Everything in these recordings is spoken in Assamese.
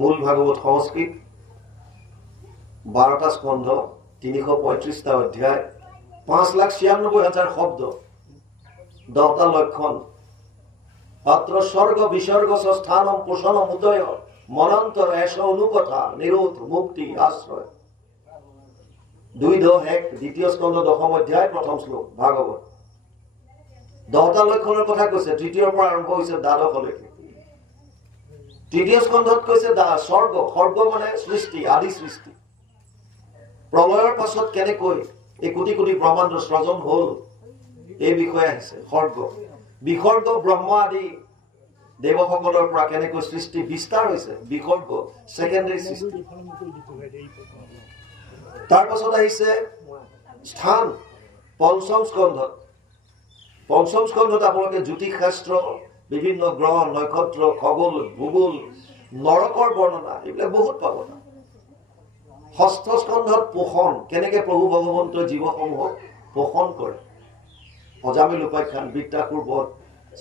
মূল ভাগৱত সংস্কৃত 12টা স্কন্ধ 335টা অধ্যায় 5,96,000 শব্দ 10টা লক্ষণ অত্র স্বর্গ বিসর্গ স্থানম পোষণম উদয় মনন্তর এস অনুকথা নিরোধ মুক্তি আশ্রয় 2:1 দ্বিতীয় স্কন্ধ 10ম অধ্যায় প্ৰথম শ্লোক ভাগৱত 10টা লক্ষণৰ কথা কৈছে তৃতীয়ৰ পৰা আৰম্ভ হৈছে দ্বাদশলৈকে তৃতীয় স্কন্ধত কৈছে স্বৰ্গ স্বৰ্গ মানে সৃষ্টি আদি সৃষ্টি প্ৰলয়ৰ পাছত কেনেকৈ এই কোটি কোটি ব্ৰহ্মাণ্ডৰ সৃজন হ'ল এই বিষয়ে আহিছে স্বৰ্গ বিসৰ্গ ব্ৰহ্ম আদি দেৱসকলৰ পৰা কেনেকৈ সৃষ্টি বিস্তাৰ হৈছে বিসৰ্গ সেকেন্ডাৰী সৃষ্টি তাৰ পাছত আহিছে স্থান পঞ্চম স্কন্ধত আপোনালোকে জ্যোতিষ শাস্ত্ৰ বিভিন্ন গ্ৰহ নক্ষত্ৰ খগোল ভূগোল নৰকৰ বৰ্ণনা এইবিলাক বহুত পাব না ষষ্ঠ স্কন্ধত পোষণ কেনেকৈ প্ৰভু ভগৱন্তই জীৱসমূহক পোষণ কৰে অজামিল উপাখ্যান বৃত্তাসুৰ বধ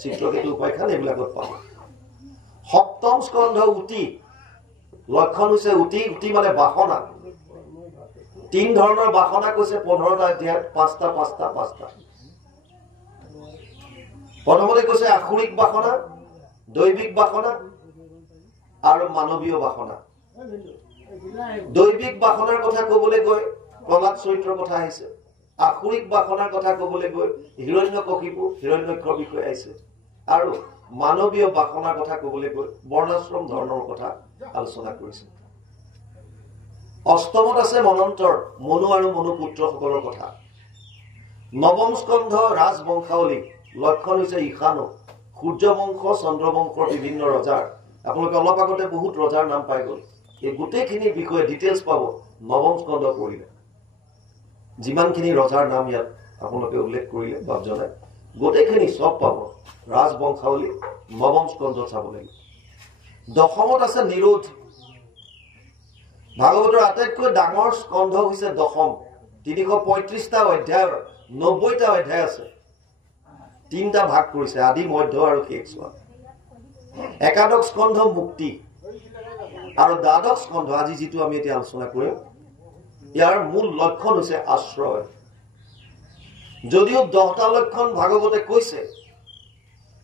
চিত্ৰকেতু উপাখ্যান এইবিলাকত পাব সপ্তম স্কন্ধ উতি লক্ষণ হৈছে উতি মানে বাসনা 3 ধৰণৰ বাসনা কৈছে 15টা অধ্যায়ত 5টা প্ৰথমতে কৈছে আখুৰিক বাসনা দৈবিক বাসনা আৰু মানৱীয় বাসনা দৈবিক বাসনাৰ কথা ক'বলৈ গৈ প্ৰহ্লাদ চৰিত্ৰৰ কথা আহিছে আখুৰিক বাসনাৰ কথা ক'বলৈ গৈ হিৰণ্যকশিপু হিৰণ্যক্ষৰ বিষয়ে আহিছে আৰু মানৱীয় বাসনাৰ কথা ক'বলৈ গৈ বৰ্ণাশ্ৰম ধৰ্মৰ কথা আলোচনা কৰিছে অষ্টমত আছে মনন্তৰ মনু আৰু মনু পুত্ৰসকলৰ কথা নৱম স্কন্ধ ৰাজবংশাৱলী লক্ষণ হৈছে ঈশানু সূৰ্যবংশ চন্দ্ৰবংশৰ বিভিন্ন ৰজাৰ আপোনালোকে অলপ আগতে বহুত ৰজাৰ নাম পাই গ'ল এই গোটেইখিনি বিষয়ে ডিটেইলছ পাব নৱম স্কন্ধ পঢ়িলে যিমানখিনি ৰজাৰ নাম ইয়াত আপোনালোকে উল্লেখ কৰিলে বাপজনে গোটেইখিনি সব পাব ৰাজবংশাৱলী নৱম স্কন্ধত চাব লাগিব দশমত আছে নিৰোধ ভাগৱতৰ আটাইতকৈ ডাঙৰ স্কন্ধ হৈছে দশম 335টা অধ্যায়ৰ 90টা অধ্যায় আছে 3টা ভাগ কৰিছে আদি মধ্য আৰু শেষ একাদশ স্কন্ধ মুক্তি আৰু দ্বাদশ স্কন্ধ আজি যিটো আমি এতিয়া আলোচনা কৰিম ইয়াৰ মূল লক্ষণ হৈছে আশ্ৰয় যদিও 10টা লক্ষণ ভাগৱতে কৈছে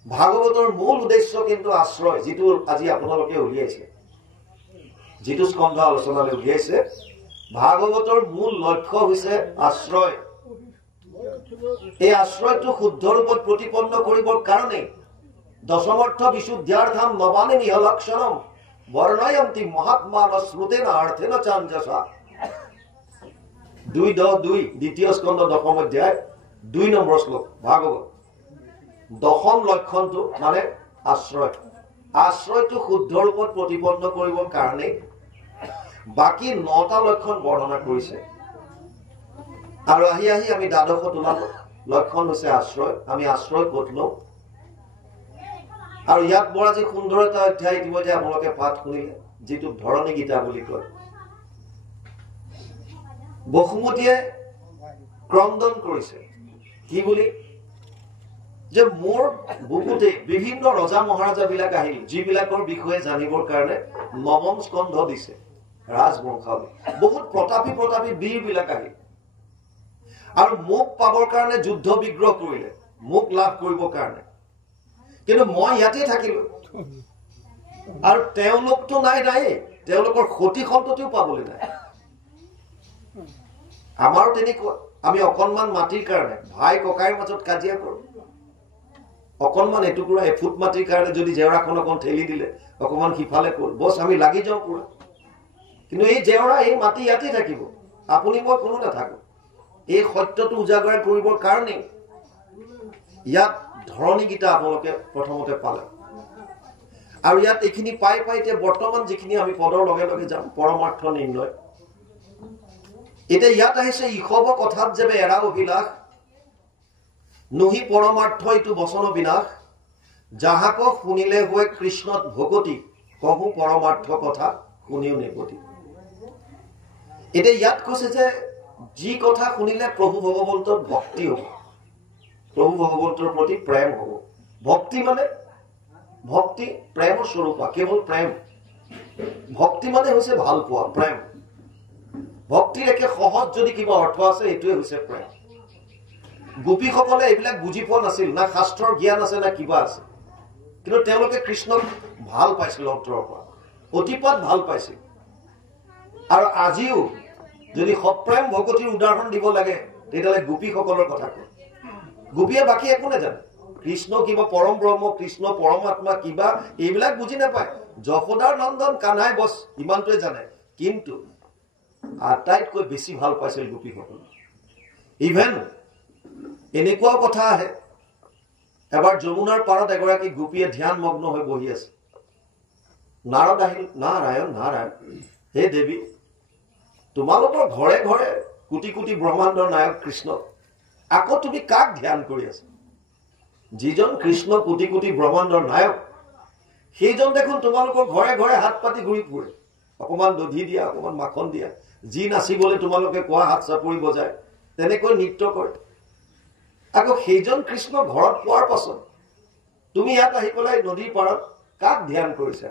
ভাগৱতৰ মূল উদ্দেশ্য কিন্তু আশ্ৰয় যিটো আজি আপোনালোকে উলিয়াইছে যিটো স্কন্ধ আলোচনালৈ উলিয়াইছে ভাগৱতৰ মূল লক্ষ্য হৈছে আশ্ৰয় এই আশ্ৰয়টো শুদ্ধ ৰূপত প্ৰতিপন্ন কৰিবৰ কাৰণে দশমৰ্থ বিশুদ্ধ্যাৰ্থম নবানি নিহলক্ষণম বৰ্ণয়ন্তি মহাত্মান শ্ৰুতেন অৰ্থেন চাঞ্জসা 2:2 দ্বিতীয় স্কন্ধ দশম অধ্যায় 2 নম্বৰ শ্লোক ভাগৱত দশম লক্ষণটো মানে আশ্ৰয়টো শুদ্ধ ৰূপত প্ৰতিপন্ন কৰিবৰ কাৰণে বাকি 9টা লক্ষণ বৰ্ণনা কৰিছে আৰু আহি আমি দ্বাদশত ওলালো লক্ষণ হৈছে আশ্ৰয় আমি আশ্ৰয় ক'ত লওঁ আৰু ইয়াত বৰ আজি সুন্দৰ এটা অধ্যায় ইতিমধ্যে আপোনালোকে পাঠ শুনিলে যিটো ধৰণী গীতা বুলি কয় বসুমতীয়ে ক্ৰন্দন কৰিছে কি বুলি যে মোৰ বুকুতে বিভিন্ন ৰজা মহাৰাজা বিলাক আহিল যিবিলাকৰ বিষয়ে জানিবৰ কাৰণে নৱম স্কন্ধ দিছে ৰাজবংশাৱলী বহুত প্ৰতাপী বীৰ বিলাক আহিল আৰু মোক পাবৰ কাৰণে যুদ্ধ বিগ্ৰহ কৰিলে মোক লাভ কৰিবৰ কাৰণে কিন্তু মই ইয়াতে থাকিলো আৰু তেওঁলোকটো নাই তেওঁলোকৰ ক্ষতি সন্ততিও পাবলৈ নাই আমাৰো তেনেকুৱা আমি অকণমান মাটিৰ কাৰণে ভাই ককাইৰ মাজত কাজিয়া কৰো অকণমান এটুকুৰা এফুট মাটিৰ কাৰণে যদি জেওৰাখন অকণ ঠেলি দিলে অকণমান সিফালে কৰো বস আমি লাগি যাওঁ পুৰা কিন্তু এই জেওৰা এই মাটি ইয়াতে থাকিব আপুনি মই কোনো নাথাকো এই সত্যটো উজাগৰ কৰিবৰ কাৰণে ইয়াত ধৰণী গীতা আপোনালোকে প্ৰথমতে পালে আৰু ইয়াত এইখিনি পাই এতিয়া বৰ্তমান যিখিনি আমি পদৰ লগে লগে যাম পৰমাৰ্থ নিৰ্ণয় এতিয়া ইয়াত আহিছে ইষব কথাত যেবে এৰা অভিলাষ নহি পৰমাৰ্থ ইটো বচন বিনাশ যাহাক শুনিলে হৈ কৃষ্ণত ভগতি কহু পৰমাৰ্থ কথা শুনিও নেগতি এতিয়া ইয়াত কৈছে যে যি কথা শুনিলে প্ৰভু ভগৱন্তৰ ভক্তি হ'ব প্ৰভু ভগৱন্তৰ প্ৰতি প্ৰেম হ'ব ভক্তি মানে ভক্তি প্ৰেমৰ স্বৰূপ কেৱল প্ৰেম ভক্তি মানে হৈছে ভাল পোৱা, প্ৰেম। ভক্তিৰ একে সহজ যদি কিবা অৰ্থ আছে এইটোৱে হৈছে প্ৰেম। গোপীসকলে এইবিলাক বুজি পোৱা নাছিল, না শাস্ত্ৰৰ জ্ঞান আছে না কিবা আছে, কিন্তু তেওঁলোকে কৃষ্ণক ভাল পাইছিল, অন্তৰৰ পৰা অতিপাত ভাল পাইছিল। আৰু আজিও যদি সপ্ৰেম ভকতিৰ উদাহৰণ দিব লাগে তেতিয়াহ'লে গোপীসকলৰ কথা কয়। গোপীয়ে বাকী একো নাজানে, কৃষ্ণ কিবা পৰম ব্ৰহ্ম, কৃষ্ণ পৰমাত্মা কিবা এইবিলাক বুজি নাপায়। যশোদাৰ নন্দন কানাই বস ইমানটোৱে জানে, কিন্তু আটাইতকৈ বেছি ভাল পাইছিল গোপীসকল। ইভেন এনেকুৱাও কথা আহে, এবাৰ যমুনাৰ পাৰত এগৰাকী গোপীয়ে ধ্যান মগ্ন হৈ বহি আছে। নাৰদ আহিল, নাৰায়ণ নাৰায়ণ, হে দেৱী, তোমালোকৰ ঘৰে ঘৰে কোটি কোটি ব্ৰহ্মাণ্ডৰ নায়ক কৃষ্ণ, আকৌ তুমি কাক ধ্যান কৰি আছা? যিজন কৃষ্ণ কোটি কোটি ব্ৰহ্মাণ্ডৰ নায়ক, সেইজন দেখোন তোমালোকৰ ঘৰে ঘৰে হাত পাতি ঘূৰি ফুৰে, অকমান দধি দিয়া, অকমান মাখন দিয়া, যি নাচিবলৈ তোমালোকে কোৱা হাত চাপৰি বজায় তেনেকৈ নৃত্য কৰে। আকৌ সেইজন কৃষ্ণ ঘৰত পোৱাৰ পাছত তুমি ইয়াত আহি পেলাই নদীৰ পাৰত কাক ধ্যান কৰিছা?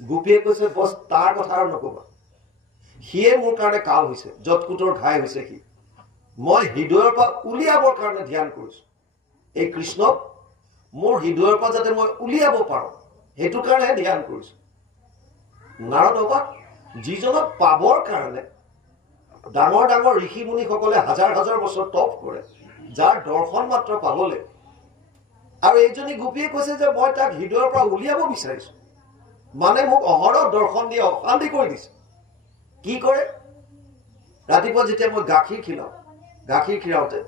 গোপীয়ে কৈছে, বছ তাৰ কথা আৰু নকবা, সিয়ে মোৰ কাৰণে কাল হৈছে, যৎকুটৰ ঘাই হৈছে সি। মই হৃদয়ৰ পৰা উলিয়াবৰ কাৰণে ধ্যান কৰিছো। এই কৃষ্ণক মোৰ হৃদয়ৰ পৰা যাতে মই উলিয়াব পাৰো সেইটো কাৰণেহে ধ্যান কৰিছো। নাৰদ অবাক, যিজনক পাবৰ কাৰণে ডাঙৰ ডাঙৰ ঋষি মুনিসকলে হাজাৰ হাজাৰ বছৰ তপ কৰে, যাৰ দৰ্শন মাত্ৰ পাবলৈ, আৰু এইজনী গোপীয়ে কৈছে যে মই তাক হৃদয়ৰ পৰা উলিয়াব বিচাৰিছো, মানে মোক অহৰহ দৰ্শন দিয়ে অশান্তি কৰি দিছে। কি কৰে? ৰাতিপুৱা যেতিয়া মই গাখীৰ খিৰাও, গাখীৰ খিৰাওতে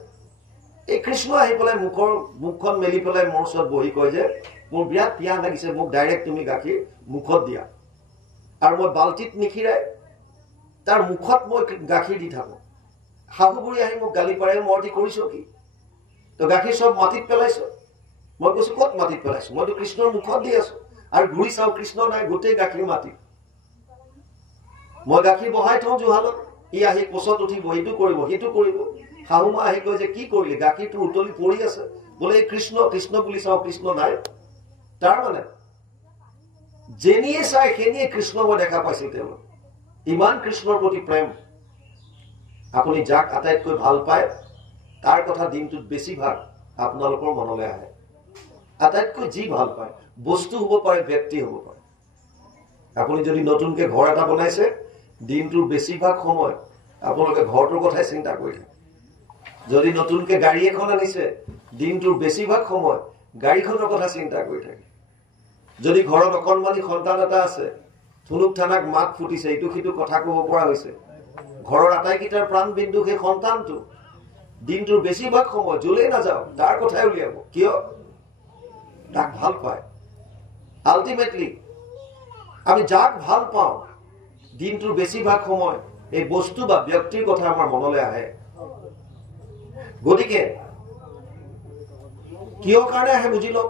এই কৃষ্ণ আহি পেলাই মুখখন মেলি পেলাই মোৰ ওচৰত বহি কয় যে মোৰ বিৰাট পিয়াহ লাগিছে, মোক ডাইৰেক্ট তুমি গাখীৰ মুখত দিয়া। আৰু মই বাল্টিত নিখিৰাই তাৰ মুখত মই গাখীৰ দি থাকো। শাহু বুঢ়ী আহি মোক গালি পাৰে, মৰ্তি কৰিছ কি? তো গাখীৰ চব মাটিত পেলাইছ। মই কৈছো, ক'ত মাটিত পেলাইছো? মইতো কৃষ্ণৰ মুখত দি আছো, আৰু ঘূৰি চাও কৃষ্ণ নাই, গোটেই গাখীৰ মাটি। মই গাখীৰ বহাই থওঁ জুহালত, ই আহি কোচত উঠিব, ইটো কৰিব সিটো কৰিব। শাহুমা আহি কয় যে কি কৰিলি, গাখীৰটো উতলি পৰি আছে। বোলে এই কৃষ্ণ কৃষ্ণ বুলি চাওঁ, কৃষ্ণ নাই। তাৰ মানে যেনিয়ে চাই সেনিয়ে কৃষ্ণ মই দেখা পাইছিল। তেওঁলোক ইমান কৃষ্ণৰ প্ৰতি প্ৰেম। আপুনি যাক আটাইতকৈ ভাল পায় তাৰ কথা দিনটোত বেছিভাগ আপোনালোকৰ মনলৈ আহে। আটাইতকৈ যি ভাল পায়, বস্তু হ'ব পাৰে, ব্যক্তি হ'ব পাৰে। আপুনি যদি নতুনকে ঘৰ এটা বনাইছে, দিনটোৰ বেছিভাগ সময় আপোনালোকে ঘৰটোৰ কথাই চিন্তা কৰি থাকে। যদি নতুনকে গাড়ী এখন আনিছে, দিনটোৰ বেছিভাগ সময় গাড়ীখনৰ কথা চিন্তা কৰি থাকে। যদি ঘৰত অকণমানি সন্তান এটা আছে, থুনুক থানাক মাত ফুটিছে, ইটো সিটো কথা কব পৰা হৈছে, ঘৰৰ আটাইকেইটাৰ প্ৰাণ বিন্দু সেই সন্তানটো। দিনটোৰ বেছিভাগ সময় যলৈ নাযাওক তাৰ কথাই উলিয়াব। কিয়? তাক ভাল পায়। আল্টিমেটলি আমি যাক ভাল পাওঁ, দিনটোৰ বেছিভাগ সময় এই বস্তু বা ব্যক্তিৰ কথা আমাৰ মনলৈ আহে। গতিকে কিয় কাৰণে আহে বুজি লওক।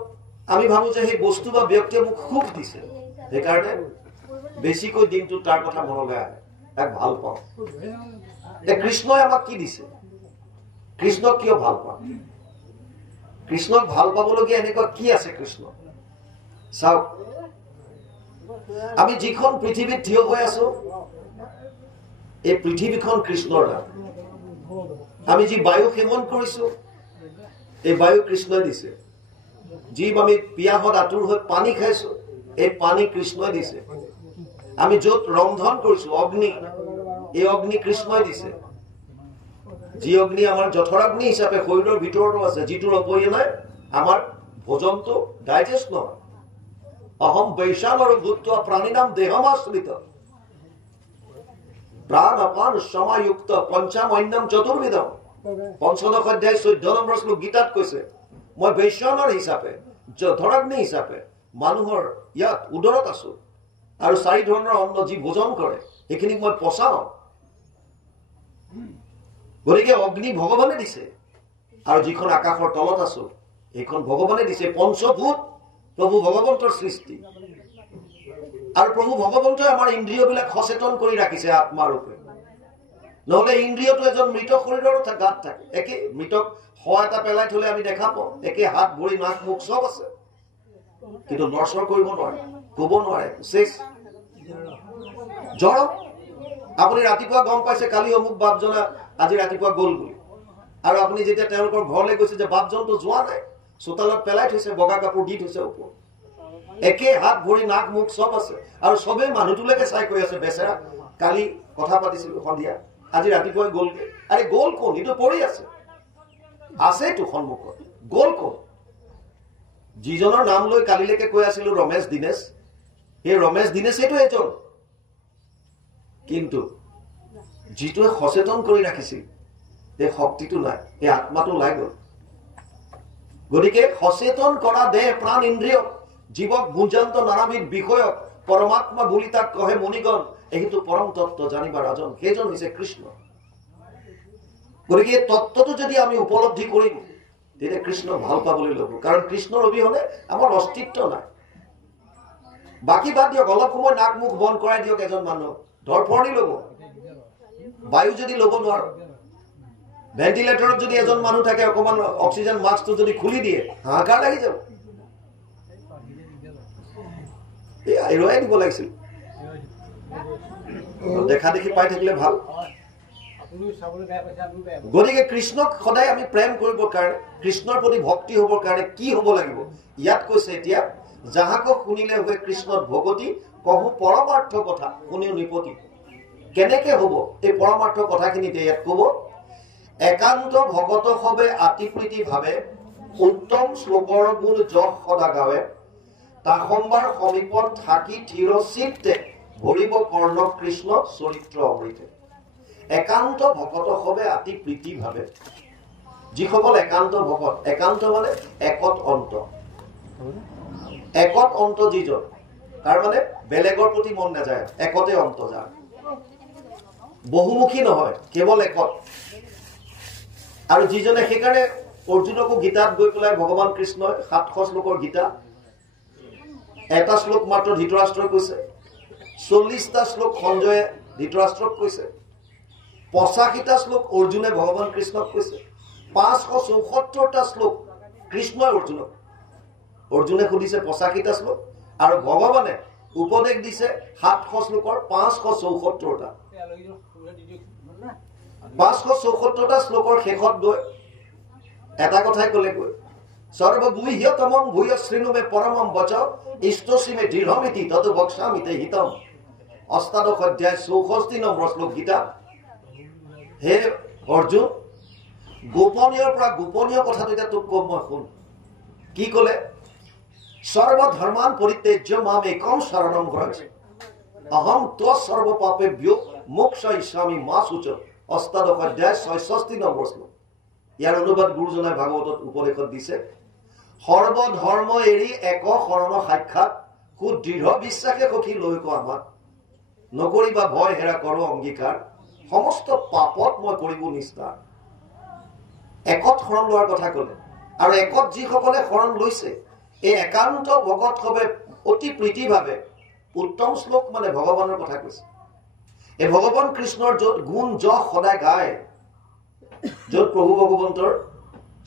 আমি ভাবো যে সেই বস্তু বা ব্যক্তিয়ে মোক সুখ দিছে, সেইকাৰণে বেছিকৈ দিনটো তাৰ কথা মনলৈ আহে, তাক ভাল পাওঁ। কৃষ্ণই আমাক কি দিছে? কৃষ্ণক কিয় ভাল পাওঁ? কৃষ্ণক ভাল পাবলগীয়া এনেকুৱা কি আছে কৃষ্ণ? চাওক, আমি যিখন পৃথিৱীত থিয় হৈ আছো, এই পৃথিৱীখন কৃষ্ণৰ দ্বাৰা। আমি যি বায়ু সেৱন কৰিছো, এই বায়ু কৃষ্ণই দিছে। যি আমি পিয়াহত আতুৰ হৈ পানী খাইছো, এই পানী কৃষ্ণই দিছে। আমি য'ত ৰন্ধন কৰিছো, অগ্নি, এই অগ্নি কৃষ্ণই দিছে। যি অগ্নি আমাৰ জঠৰাগ্নি হিচাপে শৰীৰৰ ভিতৰতো আছে, যিটোৰ অপৰিয় নাই, আমাৰ ভোজনটো ডাইজেষ্ট নহয়। অহম বৈশাল আৰু ভূত প্ৰাণীনাম দেহমাশ্ৰিত, প্ৰাণ অপান সমাযুক্ত পঞ্চামন্যম চতুৰ্বিধম। পঞ্চদশ অধ্যায় 14 নম্বৰ শ্লোক গীতাত কৈছে, মই বৈষ্ণৱৰ হিচাপে, জঠৰাগ্নি হিচাপে মানুহৰ ইয়াত উদৰত আছো, আৰু 4 ধৰণৰ অন্ন যি ভোজন কৰে সেইখিনিক মই পচাওঁ। গতিকে অগ্নি ভগৱানে দিছে, আৰু যিখন আকাশৰ তলত আছো সেইখন ভগৱানে দিছে। পঞ্চভূত প্ৰভু ভগৱন্তৰ সৃষ্টি, আৰু প্ৰভু ভগৱন্তই আমাৰ ইন্দ্ৰিয়বিলাক সচেতন কৰি ৰাখিছে আত্মাৰূপে। নহলে ইন্দ্ৰিয়টো এজন মৃত শৰীৰৰ গাত থাকে। একে মৃতক শৱ এটা পেলাই থলে আমি দেখা পাওঁ, একে হাত ভৰি নাক মুখ চব আছে, কিন্তু লৰচৰ কৰিব নোৱাৰে, কব নোৱাৰে, শেষ। জড় আপুনি ৰাতিপুৱা গম পাইছে কালি অমুক বাপজনা আজি ৰাতিপুৱা গ'ল বুলি আৰু আপুনি যেতিয়া তেওঁলোকৰ ঘৰলৈ গৈছে যে বাপজনটো যোৱা নাই চোতালত পেলাই থৈছে বগা কাপোৰ দি থৈছে ওপৰত একে হাত ভৰি নাক মুখ চব আছে আৰু চবে মানুহটোলৈকে চাই কৈ আছে বেচেৰা কালি কথা পাতিছিলো সন্ধিয়া আজি ৰাতিপুৱাই গ'লগে আৰে গ'ল কোন এইটো পৰি আছে আছেতো সন্মুখত গ'ল কোন যিজনৰ নাম লৈ কালিলৈকে কৈ আছিলো ৰমেশ দিনেশ এই ৰমেশ দিনেশেইটো এজন কিন্তু যিটোৱে সচেতন কৰি ৰাখিছিল এই শক্তিটো নাই এই আত্মাটো লাই গ'ল গতিকে সচেতন কৰা দেহ প্ৰাণ ইন্দ্ৰিয় জীৱক গুঞ্জান্ত নানাবিধ বিষয়ক পৰমাত্মা বুলি তাক কহে মণিগণ এইটো পৰম তত্ত্ব জানিবা ৰাজন সেইজন হৈছে কৃষ্ণ গতিকে এই তত্ত্বটো যদি আমি উপলব্ধি কৰিম তেতিয়া কৃষ্ণ ভাল পাবলৈ ল'ব কাৰণ কৃষ্ণৰ অবিহনে আমাৰ অস্তিত্ব নাই বাকী বাদ দিয়ক অলপ সময় নাক মুখ বন্ধ কৰাই দিয়ক এজন মানুহ ধৰফৰণি ল'ব বায়ু যদি ল'ব নোৱাৰো ভেন্টিলেটৰত যদি এজন মানুহ থাকে অকমান অক্সিজেন মাস্কটো যদি খুলি দিয়ে হাহাকাৰ লাগি যাব এৰুৱাই দিব লাগিছিল দেখা দেখি পাই থাকিলে ভাল গতিকে কৃষ্ণক সদায় আমি প্ৰেম কৰিবৰ কাৰণে কৃষ্ণৰ প্ৰতি ভক্তি হ'বৰ কাৰণে কি হ'ব লাগিব ইয়াত কৈছে এতিয়া যাহাকক শুনিলে হয় কৃষ্ণত ভগতি কহু পৰমাৰ্থ কথা শুনিও নিপতি কেনেকে হ'ব এই পৰমাৰ্থ কথাখিনিতে ইয়াত ক'ব একান্ত ভগত হবে আতিপ্ৰীতি ভাৱে উত্তম শ্লোকৰ গুণ যশ সদা গাৱে তাসম্বাৰ সমীপত থাকি থিৰ চিত্তে ভৰিব কৰ্ণ কৃষ্ণ চৰিত্ৰ অমৃতে একান্ত ভকত হবে আতি প্ৰীতি ভাৱে যিসকল একান্ত ভকত একান্ত মানে একত অন্ত যিজন তাৰ মানে বেলেগৰ প্ৰতি মন নাযায় একতে অন্ত যায় বহুমুখী নহয় কেৱল একত আৰু যিজনে সেইকাৰণে অৰ্জুনকো গীতাত গৈ পেলাই ভগৱান কৃষ্ণই 700 শ্লোকৰ গীতা এটা শ্লোক মাত্ৰ ধৃতৰাষ্ট্ৰই কৈছে 40টা শ্লোক সঞ্জয়ে ধৃতৰাষ্ট্ৰক কৈছে 85টা শ্লোক অৰ্জুনে ভগৱান কৃষ্ণক কৈছে 574টা শ্লোক কৃষ্ণই অৰ্জুনে সুধিছে 85টা শ্লোক আৰু ভগৱানে উপদেশ দিছে 700 শ্লোকৰ 574টা 574টা শ্লোকৰ শেষত গৈ এটা কথাই ক'লে গৈ সর্বগুহ্যতমম ভূয় শ্রীণুমে পরমম বচ ইষ্টসীমে দৃঢ়মিতি তত বক্সামিতে হিতম অষ্টাদশ অধ্যায় 64 নম্বৰ শ্লোক গীতা হে অৰ্জুন গোপনীয়ৰ পৰা গোপনীয় কথাটো এতিয়া তোক কম মই শুন কি ক'লে সর্বধর্মান পরিত্যাজ্য মাম একম শরণম ব্রজ অহম ত্ব সর্ব পাপেভ্যো মোক্ষয়িষ্যামি মা সূচ অষ্টাদশ অধ্যায় 66 নম্বৰ শ্লোক ইয়াৰ অনুবাদ গুৰুজনাই ভাগৱতত উপদেশত দিছে সৰ্বধৰ্ম এৰি এক শৰণ সাক্ষাৎ সুদৃঢ় বিশ্বাসে সখী লৈক আমাক নকৰিবা ভয় হেৰা কৰো অংগীকাৰ সমস্ত পাপত মই কৰিব নিষ্ঠাৰ একত শৰণ লোৱাৰ কথা ক'লে আৰু একত যিসকলে শৰণ লৈছে এই একান্ত ভগত হবে অতি প্ৰীতিভাৱে উত্তম শ্লোক মানে ভগৱানৰ কথা কৈছে এই ভগৱান কৃষ্ণৰ য'ত গুণ যশ সদায় গায় য'ত প্ৰভু ভগৱন্তৰ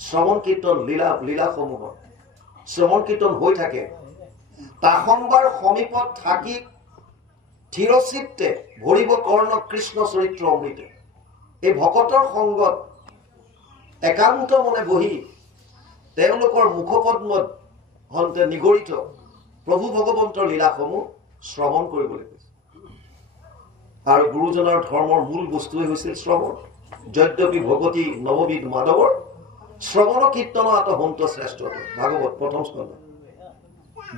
শ্ৰৱণ কীৰ্তন লীলাসমূহ শ্ৰৱণ কীৰ্তন হৈ থাকে তাসম্বাৰ সমীপত থাকি থিৰচিত্তে ভৰিব কৰ্ণ কৃষ্ণ চৰিত্ৰ অমৃতে এই ভকতৰ সংগত একান্ত মনে বহি তেওঁলোকৰ মুখপদ্মত হন্তে নিগৰিত প্ৰভু ভগৱন্তৰ লীলাসমূহ শ্ৰৱণ কৰিবলৈ কৈছে আৰু গুৰুজনৰ ধৰ্মৰ মূল বস্তুৱে হৈছিল শ্ৰৱণ যদ্যপি ভগতি নৱবিধ মাধৱৰ শ্ৰৱণ কীৰ্তন আত হন্ত শ্ৰেষ্ঠ ভাগৱত প্ৰথম স্কন্ধ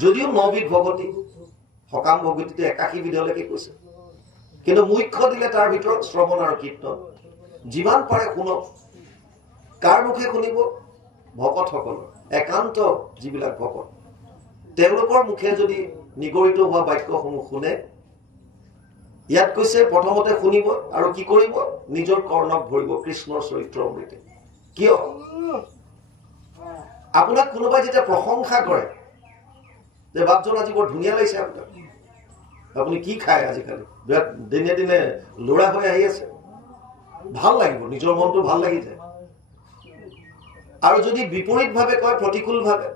যদিও নৱবিধ ভগতি সকাম ভগতিতে 81 বিধলৈকে কৈছে কিন্তু মুখ্য দিলে তাৰ ভিতৰত শ্ৰৱণ আৰু কীৰ্তন যিমান পাৰে শুনক কাৰ মুখে শুনিব ভকতসকলৰ একান্ত যিবিলাক ভকত তেওঁলোকৰ মুখে যদি নিগৰিত হোৱা বাক্যসমূহ শুনে ইয়াত কৈছে প্ৰথমতে শুনিব আৰু কি কৰিব নিজৰ কৰ্ণক ভৰিব কৃষ্ণৰ চৰিত্ৰ অমৃতে কিয় আপোনাক কোনোবাই যেতিয়া প্ৰশংসা কৰে যে বাপজন আজি বৰ ধুনীয়া লাগিছে আপোনাক আপুনি কি খায় আজিকালি বিৰাট দিনে দিনে ল'ৰা হৈ আহি আছে ভাল লাগিব নিজৰ মনটো ভাল লাগি যায় আৰু যদি বিপৰীতভাৱে কয় প্ৰতিকূলভাৱে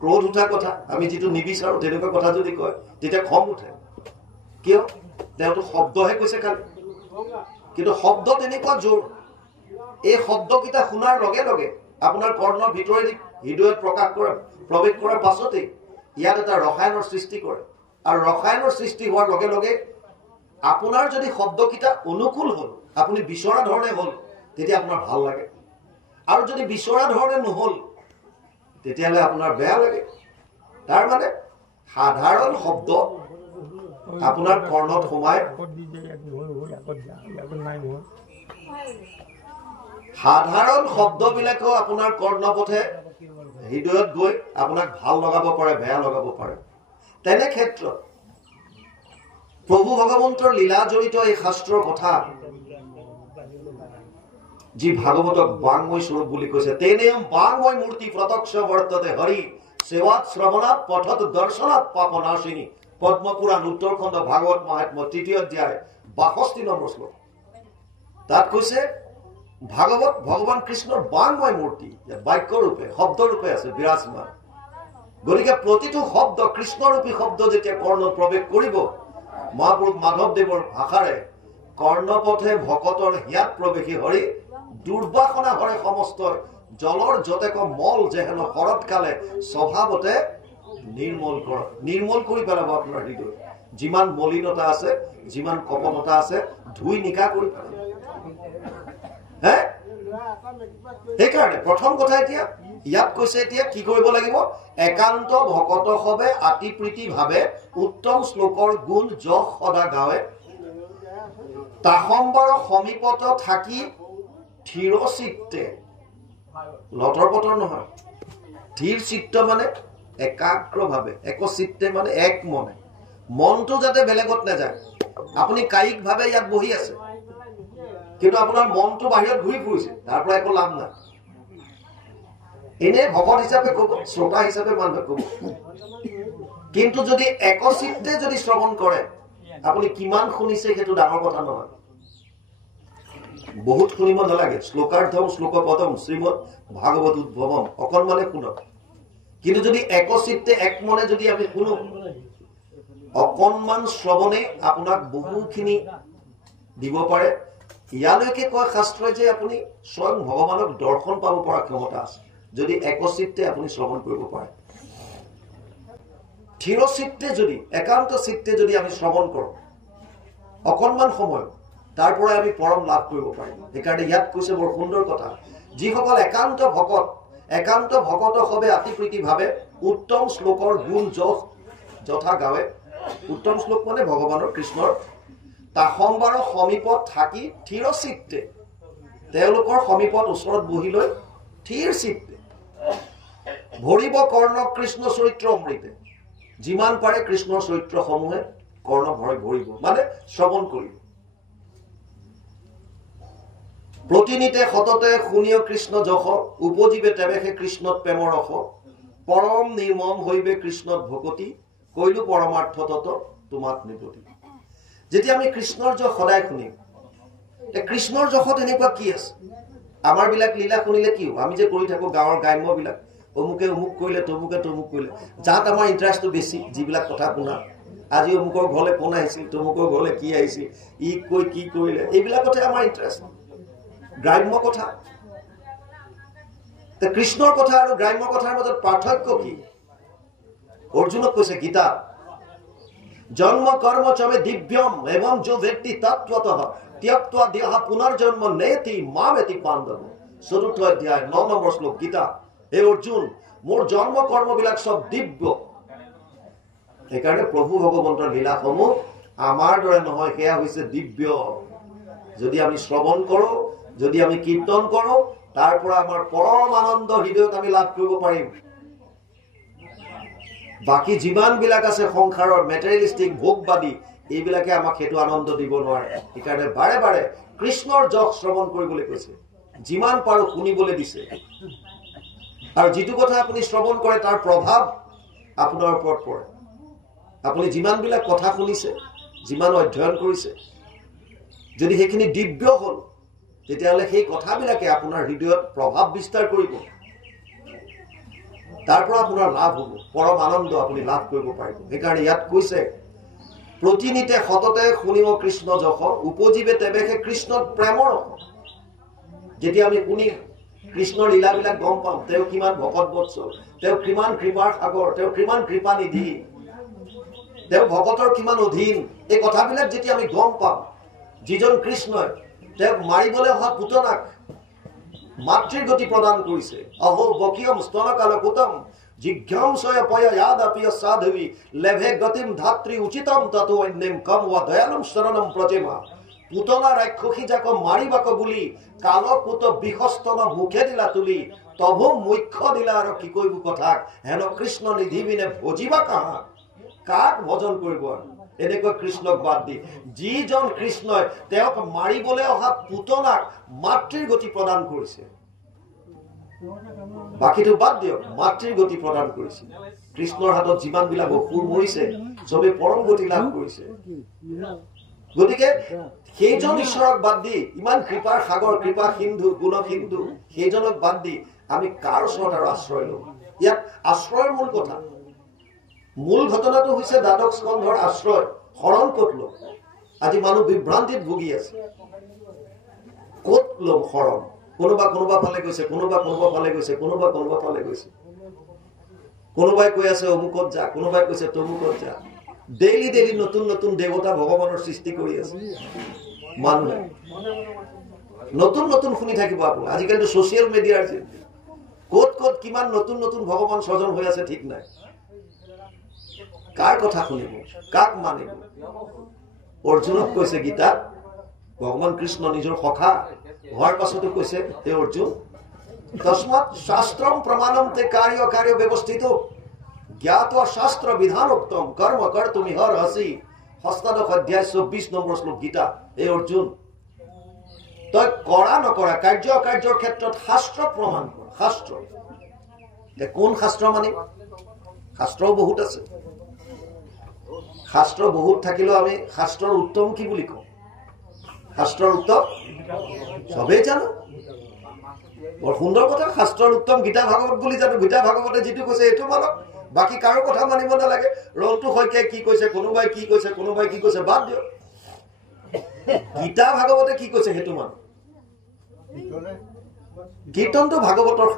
ক্ৰোধ উঠা কথা আমি যিটো নিবিচাৰো তেনেকুৱা কথা যদি কয় তেতিয়া খং উঠে কিয় তেওঁতো শব্দহে কৈছে খালি, কিন্তু শব্দ তেনেকুৱা জোৰ। এই শব্দকেইটা শুনাৰ লগে লগে আপোনাৰ কৰ্ণৰ ভিতৰেদি হৃদয়ত প্ৰৱেশ কৰাৰ পাছতেই ইয়াত এটা ৰসায়নৰ সৃষ্টি কৰে, আৰু ৰসায়নৰ সৃষ্টি হোৱাৰ লগে লগে আপোনাৰ যদি শব্দকেইটা অনুকূল হ'ল, আপুনি বিচৰা ধৰণে হ'ল, তেতিয়া আপোনাৰ ভাল লাগে, আৰু যদি বিচৰা ধৰণে নহ'ল তেতিয়াহ'লে আপোনাৰ বেয়া লাগে। তাৰ মানে সাধাৰণ শব্দ আপোনাৰ কৰ্ণত সোমাই, সাধাৰণ শব্দবিলাকেও আপোনাৰ কৰ্ণপথে হৃদয়ত গৈ আপোনাক ভাল লগাব পাৰে, বেয়া লগাব পাৰে। তেনে ক্ষেত্ৰত প্ৰভু ভগৱন্তৰ লীলা জড়িত এই শাস্ত্ৰৰ কথা, যি ভাগৱতক বাংময় স্বৰূপ বুলি কৈছে, তেনেম বাংময় মূৰ্তি প্ৰত্যক্ষ বৰ্ততে হৰি সেৱাত শ্ৰৱণাত পথত দৰ্শনাত পাপনাশিনী। পদ্মপুৰাণ উত্তৰখণ্ড ভাগৱত মহাত্ম্য ৩য় অধ্যায় ৬২ নম্বৰ শ্লোক। তাত কৈছে ভাগৱত ভগৱান কৃষ্ণৰ বাংময় মূৰ্তি বাক্যৰূপে শব্দৰূপে আছে বিৰাজমান। গতিকে প্ৰতিটো শব্দ কৃষ্ণৰূপী শব্দ যেতিয়া কৰ্ণত প্ৰৱেশ কৰিব, মহাপুৰুষ মাধৱদেৱৰ ভাষাৰে কৰ্ণপথে ভকতৰ হিয়াত প্ৰৱেশী হৰি দুৰ্বাসনা হৰে সমস্ত জলৰ যতেক মল যেহেন শৰৎকালে স্বভাৱতে নিৰ্মল কৰ। নিৰ্মল কৰি পেলাব আপোনাৰ হৃদয়, যিমান মলিনতা আছে, যিমান কপটতা আছে, ধুই নিকা কৰি পেলাব। সেইকাৰণে প্ৰথম কথা এতিয়া ইয়াত কৈছে, এতিয়া কি কৰিব লাগিব? একান্ত ভকত সবে আতি প্ৰীতি ভাৱে উত্তম শ্লোকৰ গুণ যশ সদা গাৱে, তাসম্বাৰ সমীপত থাকি থিৰ চিত্তে। লতৰ পতৰ নহয়, ধীৰ চিত্ত মানে একাগ্ৰ ভাৱে, একচিত্তে মানে এক মনে, মনটো যাতে বেলেগত নাযায়। আপুনি কায়িক ভাৱে ইয়াত বহি আছে, কিন্তু আপোনাৰ মনটো বাহিৰত ঘূৰি ফুৰিছে, তাৰ পৰা একো লাভ নাই। এনে ভকত হিচাপে কব, শ্ৰোতা হিচাপে মানুহে কব, কিন্তু যদি একচিত্তে যদি শ্ৰৱণ কৰে, আপুনি কিমান শুনিছে সেইটো ডাঙৰ কথা নহয়। বহুত শুনিব নালাগে, শ্লোকাৰ্থম শ্লোকপদম শ্ৰীমদ ভাগৱত উদ্ভৱম, অকণমানে শুনক। কিন্তু যদি একচিত্তে এক মনে যদি আমি শুনো, অকণমান শ্ৰৱণে আপোনাক বহুখিনি দিব পাৰে। ইয়ালৈকে কয় শাস্ত্ৰই যে আপুনি স্বয়ং ভগৱানক দৰ্শন পাব পৰা ক্ষমতা আছে, যদি একচিত্তে আপুনি শ্ৰৱণ কৰিব পাৰে। থিৰ চিত্তে যদি, একান্ত চিত্তে যদি আমি শ্ৰৱণ কৰোঁ অকণমান সময়, তাৰ পৰা আমি পৰম লাভ কৰিব পাৰিম। সেইকাৰণে ইয়াত কৈছে বৰ সুন্দৰ কথা, যিসকল একান্ত ভকত সবে আতি প্ৰীতি ভাৱে উত্তম শ্লোকৰ গুণ যশ যথা গাৱে। উত্তম শ্লোক মানে ভগৱানৰ কৃষ্ণৰ। তাসম্বাৰ সমীপত থাকি থিৰ চিত্তে, তেওঁলোকৰ সমীপত ওচৰত বহি লৈ থিৰ চিত্তে ভৰিব কৰ্ণ কৃষ্ণ চৰিত্ৰ অমৃতে। যিমান পাৰে কৃষ্ণৰ চৰিত্ৰসমূহে কৰ্ণ ভৰিব, মানে শ্ৰৱণ কৰিব। প্ৰতিনিতে সততে শুনিয় কৃষ্ণ যশ, উপজীৱে তেৱেশে কৃষ্ণত প্ৰেমৰ ৰস। পৰম নিৰ্মম হৈবে কৃষ্ণত ভকতি, কৈলো পৰমাৰ্থ তত তোমাক নিপতি। যেতিয়া আমি কৃষ্ণৰ যশ সদায় শুনিম, কৃষ্ণৰ যশত এনেকুৱা কি আছে? আমাৰ বিলাক লীলা শুনিলে কি হ'ব? আমি যে কৰি থাকো গাঁৱৰ গ্ৰাম্য বিলাক, অমুকে অমুক কৰিলে, তমুকে তমুক কৰিলে, যাত আমাৰ ইণ্টাৰেষ্টটো বেছি, যিবিলাক কথা শুনা, আজি অমুকৰ ঘৰলৈ কোন আহিছিল, তমুকৰ ঘৰলৈ কি আহিছিল, ই কৈ কি কৰিলে, এইবিলাকতে আমাৰ ইণ্টাৰেষ্ট। গ্ৰাম্য কথা, কৃষ্ণৰ কথা আৰু গ্ৰাম্য কথাৰ মাজত পাৰ্থক্য কি? অৰ্জুনক কৈছে গীতা, জন্ম কৰ্ম চমে দিব্যম এবং যো ব্যক্তি তত্ত্বতঃ ত্যক্ত্বা দেহ পুনৰ্জন্ম নেতি মামেতি পাণ্ডৱ। ৪ৰ্থ অধ্যায় ৯ নম্বৰ শ্লোক গীতা। হে অৰ্জুন, মোৰ জন্ম কৰ্মবিলাক চব দিব্য। সেইকাৰণে প্ৰভু ভগৱন্তৰ লীলাসমূহ আমাৰ দৰে নহয়, সেয়া হৈছে দিব্য। যদি আমি শ্ৰৱণ কৰো, যদি আমি কীৰ্তন কৰো, তাৰ পৰা আমাৰ পৰম আনন্দ হৃদয়ত আমি লাভ কৰিব পাৰিম। বাকী যিমান বিলাক আছে সংসাৰৰ মেটেৰিয়েলিষ্টিক ভোগবাদী, এইবিলাকে আমাক সেইটো আনন্দ দিব নোৱাৰে। সেইকাৰণে বাৰে বাৰে কৃষ্ণৰ যশ শ্ৰৱণ কৰিবলৈ কৈছে, যিমান পাৰো শুনিবলৈ দিছে। আৰু যিটো কথা আপুনি শ্ৰৱণ কৰে তাৰ প্ৰভাৱ আপোনাৰ ওপৰত পৰে। আপুনি যিমান বিলাক কথা শুনিছে, যিমান অধ্যয়ন কৰিছে, যদি সেইখিনি দিব্য হ'ল, তেতিয়াহ'লে সেই কথাবিলাকে আপোনাৰ হৃদয়ত প্ৰভাৱ বিস্তাৰ কৰিব। তাৰ পৰা আপোনাৰ লাভ হ'ব, পৰম আনন্দ আপুনি লাভ কৰিব পাৰিব। সেইকাৰণে ইয়াত কৈছে প্ৰতিনিতে সততে শুনিব কৃষ্ণ যশ উপজীৱে তেৱেহে কৃষ্ণত প্ৰেমৰ যেতিয়া আমি শুনি কৃষ্ণৰ লীলাবিলাক গম পাম তেওঁ কিমান ভকত বৎসল তেওঁ কিমান কৃপাৰ সাগৰ তেওঁ কিমান কৃপা নিধি তেওঁ ভকতৰ কিমান অধীন এই কথাবিলাক যেতিয়া আমি গম পাম যিজন কৃষ্ণই তেওঁক মাৰিবলৈ অহা পুতনাক মাতৃৰ গতি প্ৰদান কৰিছে অহো বকিয়ম স্তনকালকুতম জিজ্ঞাংসয় পয় ইয়াদাপিয় সাধবী লেভে গতিম ধাত্ৰী উচিতম ততো অন্যম কম वा দয়ালুম শৰণম প্ৰজেমা পুতনা ৰাক্ষসী যাক মাৰিবাক বুলি কালকুত বিহস্তন মুখে দিলা তুলি তভু মুখ্য দিলা আৰু কি কইব কথাক হেন কৃষ্ণ নিধিবিনে ভজিবা কাহা কাক ভজন কৰিব এনেকৈ কৃষ্ণক বাদ দি যিজন কৃষ্ণই তেওঁক মাৰিবলৈ অহা পুতনাক মাতৃৰ গতি প্ৰদান কৰিছে বাকিটো বাদ দিয়ক মাতৃৰ গতি প্ৰদান কৰিছে কৃষ্ণৰ হাতত যিমান বিলাক অসুৰ মৰিছে সবে পৰম গতি লাভ কৰিছে গতিকে সেইজন ঈশ্বৰক বাদ দি ইমান কৃপাৰ সাগৰ কৃপা সিন্ধু গুণ সিন্ধু সেইজনক বাদ দি আমি কাৰ ওচৰত আৰু আশ্ৰয় লওঁ ইয়াত আশ্ৰয়ৰ মূল কথা মূল ঘটনাটো হৈছে দ্বাদশ স্কন্ধৰ আশ্ৰয় শৰণ ক'ত ল'ম আজি মানুহ বিভ্ৰান্তিত ভুগি আছে ক'ত ল'ম শৰণ কোনোবা ফালে গৈছে কোনোবা ফালে গৈছে কোনোবা ফালে গৈছে কোনোবাই কৈ আছে অমুকত যা কোনোবাই কৈছে তমুকত যা ডেইলি নতুন নতুন দেৱতা ভগৱানৰ সৃষ্টি কৰি আছে মানুহে নতুন শুনি থাকিব আপুনি আজিকালি সোশ্যাল মিডিয়াৰ ক'ত কিমান নতুন ভগৱান স্বজন হৈ আছে ঠিক নাই কাৰ কথা শুনিব কাক মানিব অৰ্জুনক কৈছে গীতাত ভগৱান কৃষ্ণ নিজৰ সখা হোৱাৰ পাছতো কৈছে হে অৰ্জুন তস্মাৎ শাস্ত্ৰম প্ৰমাণম তে কাৰ্য ব্যৱস্থিত জ্ঞাত শাস্ত্ৰ বিধান উত্তম কৰ্ম কৰ তুমি হৰ হসি হস্তাদশ অধ্যায় 24 নম্বৰ শ্লোক গীতা হে অৰ্জুন তই কৰা নকৰা কাৰ্য অকাৰ্যৰ ক্ষেত্ৰত শাস্ত্ৰ প্ৰমাণ কৰ শাস্ত্ৰ কোন শাস্ত্ৰ মানে শাস্ত্ৰও বহুত আছে শাস্ত্ৰ বহুত থাকিলেও আমি শাস্ত্ৰৰ উত্তম কি বুলি কওঁ শাস্ত্ৰৰ উত্তম সবেই জানো বৰ সুন্দৰ কথা শাস্ত্ৰৰ উত্তম গীতা ভাগৱত বুলি জানো গীতা ভাগৱতে যিটো কৈছে এইটো মানক বাকি কাৰো কথা মানিব নালাগে ৰন্তু হয়কে কি কৈছে কোনোবাই কি কৈছে বাদ দিয়ক গীতা ভাগৱতে কি কৈছে সেইটো মান কীৰ্তনটো ভাগৱতৰ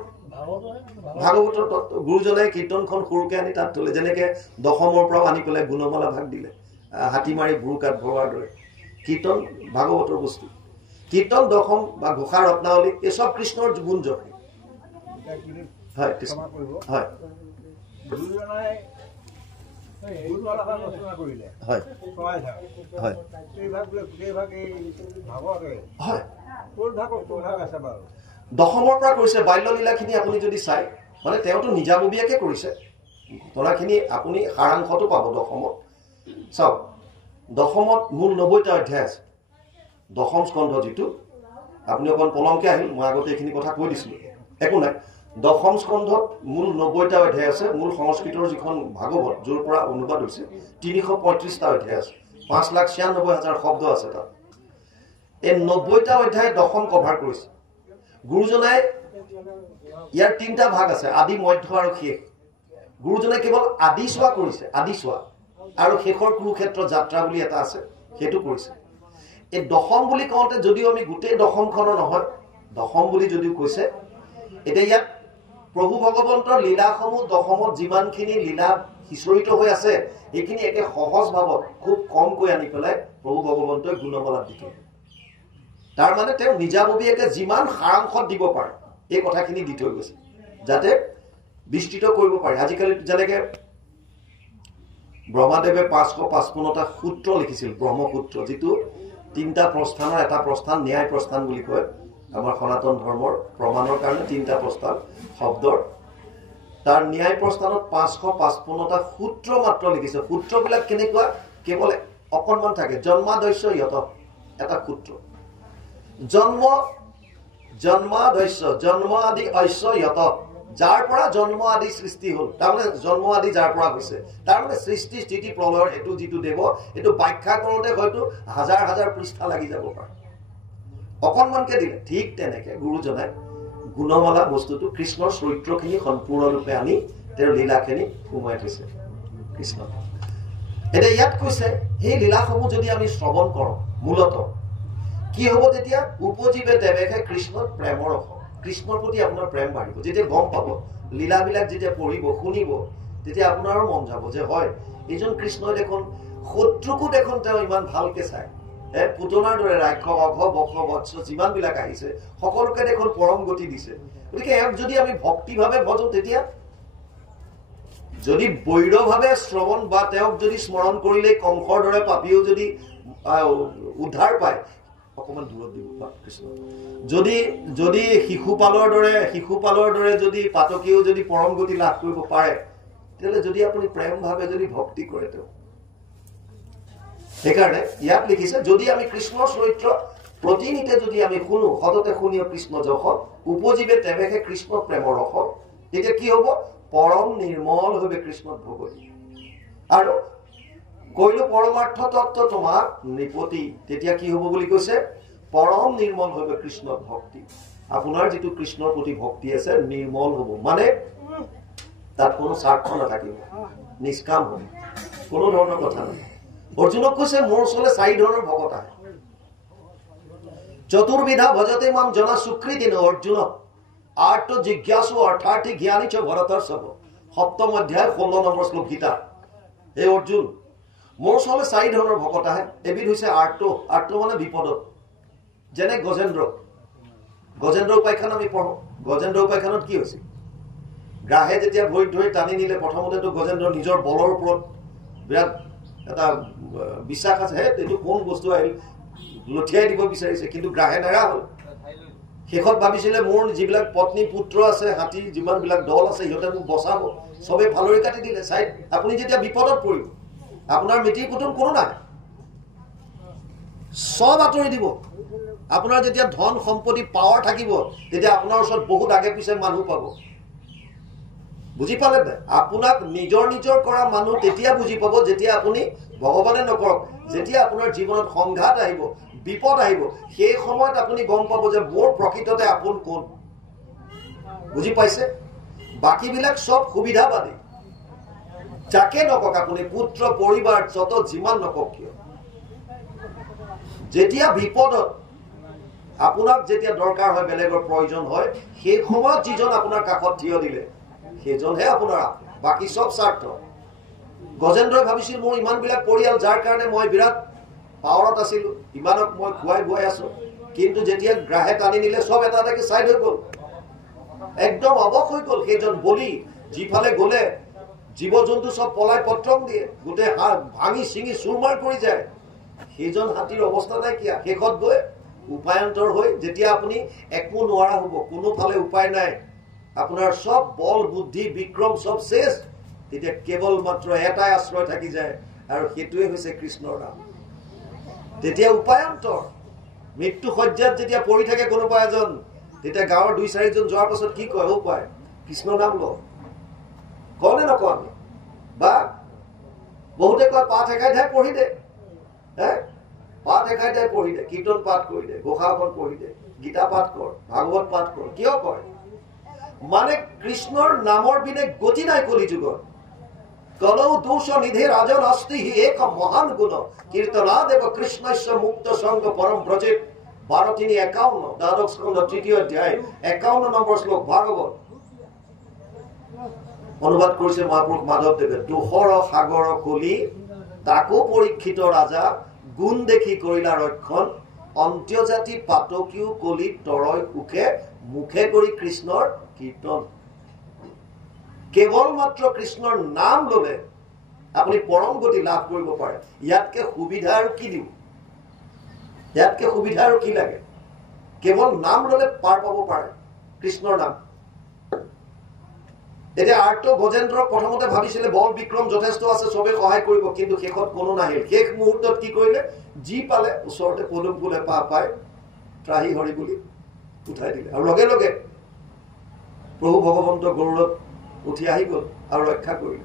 তত্ত্ব গুৰুজনে কীৰ্তনখন সৰুকে আনি তাত থলে যেনেকে দশমৰ পৰা আনি পেলাই গুণমালা ভাগ দিলে হাতী মাৰি বুৰুকাত ভৰোৱাৰ দৰে কীৰ্তন ভাগৱতৰ বস্তু কীৰ্তন দশম বা ঘোষা ৰত্নাৱলী এই সব কৃষ্ণৰ গুণ জপে হয় হয় দশমৰ পৰা কৰিছে বাল্য লীলাখিনি আপুনি যদি চাই মানে তেওঁতো নিজাববীয়াকে কৰিছে ঘটনাখিনি আপুনি সাৰাংশটো পাব দশমত চাওক দশমত মূল 90টা অধ্যায় আছে দশম স্কন্ধ যিটো আপুনি অকণ পলমকে আহিল মই আগতে এইখিনি কথা কৈ দিছিলো একো নাই দশম স্কন্ধত মূল 90টা অধ্যায় আছে মূল সংস্কৃতৰ যিখন ভাগৱত য'ৰ পৰা অনুবাদ হৈছে 335টা অধ্যায় আছে 5,96,000 শব্দ আছে তাত এই 90টা অধ্যায় দশম কভাৰ কৰিছে গুৰুজনে ইয়াৰ তিনিটা ভাগ আছে আদি মধ্য আৰু শেষ গুৰুজনে কেৱল আদি চোৱা কৰিছে আদি চোৱা আৰু শেষৰ কুৰুক্ষেত্ৰ যাত্ৰা বুলি এটা আছে সেইটো কৰিছে এই দশম বুলি কওঁতে যদিও আমি গোটেই দশমখনৰ নহয় দশম বুলি যদিও কৈছে এতিয়া ইয়াত প্ৰভু ভগৱন্তৰ লীলাসমূহ দশমত যিমানখিনি লীলা সিঁচৰিত হৈ আছে এইখিনি একে সহজ ভাৱত খুব কমকৈ আনি পেলাই প্ৰভু ভগৱন্তই গুণমালাত দিছে তাৰ মানে তেওঁ নিজাববীয়াকে যিমান সাৰাংশত দিব পাৰে এই কথাখিনি দি থৈ গৈছে যাতে বিস্তৃত কৰিব পাৰে আজিকালি যেনেকে ব্ৰহ্মাদেৱে 555টা সূত্ৰ লিখিছিল ব্ৰহ্মসূত্ৰ যিটো তিনিটা প্ৰস্থানৰ এটা প্ৰস্থান ন্যায় প্ৰস্থান বুলি কয় আমাৰ সনাতন ধৰ্মৰ প্ৰমাণৰ কাৰণে তিনিটা প্ৰস্থান শব্দৰ তাৰ ন্যায় প্ৰস্থানত 555টা সূত্ৰ মাত্ৰ লিখিছে সূত্ৰবিলাক কেনেকুৱা কেৱল অকণমান থাকে জন্মাদস্য ইয়ত এটা সূত্ৰ জন্মাদস্য জন্ম আদি ঐশ্য ইয়ত যাৰ পৰা জন্ম আদি সৃষ্টি হল তাৰমানে জন্ম আদি যাৰ পৰা হৈছে তাৰমানে সৃষ্টি স্থিতি প্ৰলয়ৰ হেতু যিটো দেৱ এইটো ব্যাখ্যা কৰোঁতে হয়তো হাজাৰ পৃষ্ঠা লাগি যাব পাৰে অকণমানকে দিলে ঠিক তেনেকে গুৰুজনে গুণমালা বস্তুটো কৃষ্ণৰ চৰিত্ৰখিনি সম্পূৰ্ণৰূপে আনি তেওঁৰ লীলাখিনি সোমাই থৈছে কৃষ্ণ এতিয়া ইয়াত কৈছে সেই লীলাসমূহ যদি আমি শ্ৰৱণ কৰোঁ মূলত কি হ'ব তেতিয়া উপজীৱে দেৱেহে কৃষ্ণৰ প্ৰেমৰ ৰস কৃষ্ণৰ প্ৰতি আপোনাৰ প্ৰেম বাঢ়িব যেতিয়া গম পাব লীলাবিলাক যেতিয়া পঢ়িব শুনিব তেতিয়া আপোনাৰো মন যাব যে হয় এইজন কৃষ্ণই দেখোন শত্ৰুকো দেখোন তেওঁ ইমান ভালকে চায় পুতনাৰ দৰে ৰাক্ষস অঘ বক্ষ বৎস যিমানবিলাক আহিছে সকলোকে দেখোন পৰম গতি দিছে গতিকে এওঁক যদি আমি ভক্তিভাৱে ভজো তেতিয়া যদি বৈৰভাৱে শ্ৰৱণ বা তেওঁক যদি স্মৰণ কৰিলে কংসৰ দৰে পাপীও যদি উদ্ধাৰ পায় অকমান দূৰত দিব কৃষ্ণ যদি যদি শিশুপালৰ দৰে যদি পাতকীও যদি পৰম গতি লাভ কৰিব পাৰে তেতিয়াহ'লে যদি আপুনি প্ৰেমভাৱে যদি ভক্তি কৰে তেওঁ সেইকাৰণে ইয়াত লিখিছে যদি আমি কৃষ্ণৰ চৰিত্ৰ প্ৰতিনিতে যদি আমি শুনো সততে শুনিও কৃষ্ণ যশ উপজীৱে তেৱেহে কৃষ্ণ প্ৰেমৰ ৰস তেতিয়া কি হ'ব পৰম নিৰ্মল হবে কৃষ্ণত ভগতি আৰু কৈলো পৰমাৰ্থ তত্ত্ব তোমাৰ নিপতি তেতিয়া কি হ'ব বুলি কৈছে পৰম নিৰ্মল হবে কৃষ্ণত ভক্তি আপোনাৰ যিটো কৃষ্ণৰ প্ৰতি ভক্তি আছে নিৰ্মল হ'ব মানে তাত কোনো স্বাৰ্থ নাথাকিব নিষ্কাম হ'ব কোনো ধৰণৰ কথা নাই অৰ্জুনক কৈছে মোৰ ওচৰলৈ 4 ধৰণৰ ভকত আহে চতুৰ্বিধা ভজতে মাম জনা সুকৃতিন অৰ্জুন আৰ্ত জিজ্ঞাসু অৰ্থাৰ্থী জ্ঞানী চ ভৰতৰ সব সপ্তম অধ্যায় 16 নম্বৰ শ্লোক গীতা এই অৰ্জুন মোৰ ওচৰলৈ 4 ধৰণৰ ভকত আহে এবিধ হৈছে আৰ্ত মানে বিপদত যেনে গজেন্দ্ৰ উপাখ্যান আমি পঢ়ো গজেন্দ্ৰ উপাখ্যানত কি হৈছে গ্ৰাহে যেতিয়া ভৰিত ধৰি টানি নিলে প্ৰথমতেতো গজেন্দ্ৰ নিজৰ বলৰ ওপৰত বিৰাট এটা বিশ্বাস আছে এইটো কোন বস্তু আহিল লঠিয়াই দিব বিচাৰিছে কিন্তু গ্ৰাহে নেৰা হ'ল শেষত ভাবিছিলে মোৰ যিবিলাক পত্নী পুত্ৰ আছে হাতী যিমানবিলাক দল আছে সিহঁতে মোক বচাব সবে ফালৰি কাটি দিলে চাই আপুনি যেতিয়া বিপদত পৰিব আপোনাৰ মিতিৰ কুটুম কোনো নাই সব আঁতৰি দিব আপোনাৰ যেতিয়া ধন সম্পত্তি পাৱাৰ থাকিব তেতিয়া আপোনাৰ ওচৰত বহুত আগে পিছে মানুহ পাব বুজি পালে নে আপোনাক নিজৰ কৰা মানুহ তেতিয়া বুজি পাব যেতিয়া আপুনি ভগৱানে নকৰক যেতিয়া আপোনাৰ জীৱনত সংঘাত আহিব বিপদ আহিব সেই সময়ত আপুনি গম পাব যে মোৰ প্ৰকৃততে আপোন কোন বুজি পাইছে বাকিবিলাক সব সুবিধাবাদী যাকে নকক আপুনি পুত্ৰ পৰিবাৰ যত যিমান নকক কিয় যেতিয়া বিপদত আপোনাক যেতিয়া দৰকাৰ হয় বেলেগৰ প্ৰয়োজন হয় সেই সময়ত যিজন আপোনাৰ কাষত থিয় দিলে সেইজনহে আপোনাৰ বাকি সব স্বাৰ্থ গজেন্দ্ৰই ভাবিছিল মোৰ ইমানবিলাক পৰিয়াল যাৰ কাৰণে মই বিৰাট পাৱাৰত আছিলো ইমানক মই খুৱাই বুৱাই আছো কিন্তু যেতিয়া গ্ৰাহে টানি নিলে সব এটা এটাকে চাইড হৈ গ'ল একদম অবক হৈ গ'ল সেইজন বলি যিফালে গ'লে জীৱ জন্তু সব পলাই পত্ৰম দিয়ে গোটেই ভাঙি চিঙি চুৰমাৰ কৰি যায় সেইজন হাতীৰ অৱস্থা নাই কিয়া শেষত গৈ উপায়ন্তৰ হৈ যেতিয়া আপুনি একো নোৱাৰা হ'ব কোনোফালে উপায় নাই আপোনাৰ সব বল বুদ্ধি বিক্ৰম সব শেষ তেতিয়া কেৱল মাত্ৰ এটাই আশ্ৰয় থাকি যায় আৰু সেইটোৱে হৈছে কৃষ্ণৰ নাম তেতিয়া উপায়ন্তৰ মৃত্যু সজ্জাত যেতিয়া পৰি থাকে কোনোবা এজন তেতিয়া গাঁৱৰ 2-4 জন যোৱাৰ পাছত কি কয় উপায় কৃষ্ণ নাম ল কনে নকওঁ আমি বা বহুতে কয় পাঠ একাধ্যায় পঢ়ি দে পাঠ একাধ্যায় পঢ়ি দে কীৰ্তন পাঠ কৰি দে ঘোষাখন পঢ়ি দে গীতা পাঠ কৰ ভাগৱত পাঠ কৰ কিয় কয় মানে কৃষ্ণৰ নামৰ বিনে গতি নাই কলি যুগত কলৌ দোষ নিধে ৰাজন অস্তি এক মহান গুণ কীৰ্তনাদেৱ কৃষ্ণস্য মুক্ত সংগ পৰম ব্ৰজেত 12:51 দ্বাদশ স্কন্ধ 3য় অধ্যায় 51 নম্বৰ শ্লোক ভাগৱত অনুবাদ কৰিছে মহাপুৰুষ মাধৱদেৱে দোষৰ সাগৰ কলি তাকো পৰীক্ষিত ৰাজা গুণ দেখি কৰিলা ৰক্ষণ অন্ত্যজাতি পাতকীও কলি তৰয় সুখে মুখে কৰি কৃষ্ণৰ কীৰ্তন কেৱল মাত্ৰ কৃষ্ণৰ নাম ললে আপুনি পৰম গতি লাভ কৰিব পাৰে ইয়াতকে সুবিধা আৰু কি দিও ইয়াতকে সুবিধা আৰু কি লাগে কেৱল নাম ললে পাৰ পাব পাৰে কৃষ্ণৰ নাম এতিয়া আৰ্ত গজেন্দ্ৰ প্ৰথমতে ভাবিছিলে বল বিক্ৰম যথেষ্ট আছে সবে সহায় কৰিব কিন্তু শেষত কোনো নাহিল শেষ মুহূৰ্তত কি কৰিলে যি পালে ওচৰতে পদুম ফুলে পায় ত্ৰাহি হৰি বুলি উঠাই দিলে আৰু লগে লগে প্ৰভু ভগৱন্ত গৰুড়ত উঠি আহি গ'ল আৰু ৰক্ষা কৰিলে